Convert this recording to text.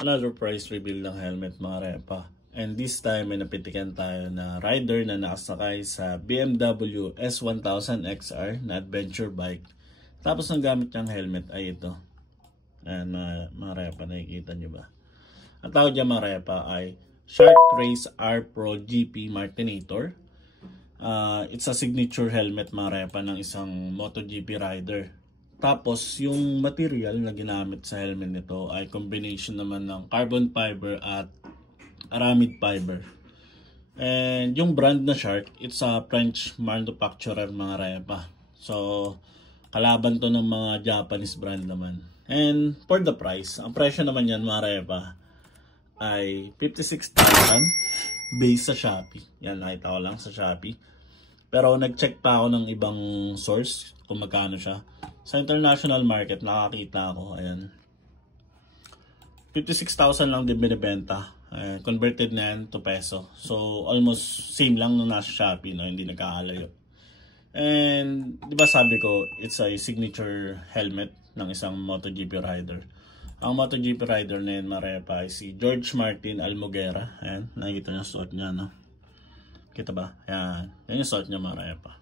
Another price reveal ng helmet mga repa. And this time may napitikan tayo na rider na nakasakay sa BMW S1000 XR na adventure bike. Tapos ang gamit niyang helmet ay ito. Ayan mga repa, nakikita niyo ba? Ang tawag niya mga repa ay Shark Race R Pro GP Martinator. It's a signature helmet mga repa ng isang MotoGP rider. Tapos yung material na ginamit sa helmet nito ay combination naman ng carbon fiber at aramid fiber. And yung brand na Shark, it's a French manufacturer mga repa. So kalaban to ng mga Japanese brand naman. And for the price, ang presyo naman yan mga repa ay 56,000 base sa Shopee. Yan, nakita ko lang sa Shopee. Pero nag-check pa ako ng ibang source kung magkano siya. Sa international market, nakakita ako. Ayan. 56,000 lang din binibenta. Converted na yan to peso. So, almost same lang nung nasa Shopee. No? Hindi nagkakalayo. And, di ba sabi ko, it's a signature helmet ng isang MotoGP rider. Ang MotoGP rider na yun, marepa, ay si George Martin Almoguera. Ayan, nakikita niyo suot niya, no? Kita ba? Ayan. Yan yung suot niya, marepa.